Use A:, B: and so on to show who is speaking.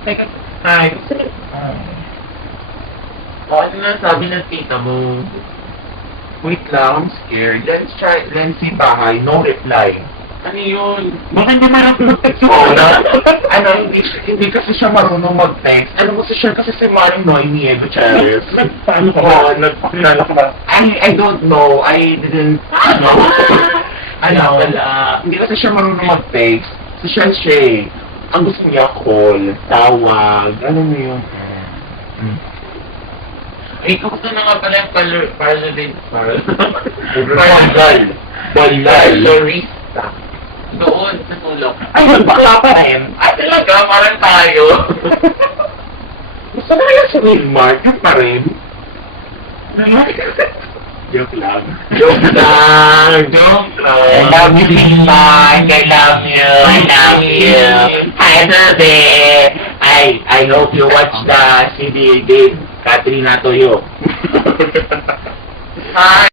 A: Hi. O, ano na sabi ng tita mo?
B: Wait lang, I'm scared. Let's try, let's see bahay, no reply.
A: Ano yun? Bakit naman ako
B: Oo na.
A: nagtagsunan?
B: ano, hindi, hindi kasi siya marunong mag-text. Ano mo siya kasi si Maring Noemi Gutierrez.
A: Nagpaano ka ba?
B: Oo, nagpakilala ko ba? I, I don't know. I didn't, ano, ano,
A: Wala.
B: hindi kasi siya marunong mag-text. So siya siya. Ang gusto niya call, tawag, ano mo yun? Mm.
A: Ay, kamusta na nga pala yung color, parlor din, parlor.
B: Balal. Balal.
A: Parlorista. Doon, sa tulog.
B: Ay, bakla pa rin.
A: Ay, talaga, parang tayo.
B: Gusto mo kaya si Wilmar? Yun pa rin. Joke lang.
A: Joke lang, joke lang.
B: I love you. I love you. I love Bebe. I, I hope you watch the CD. Katrina Toyo.
A: Hi.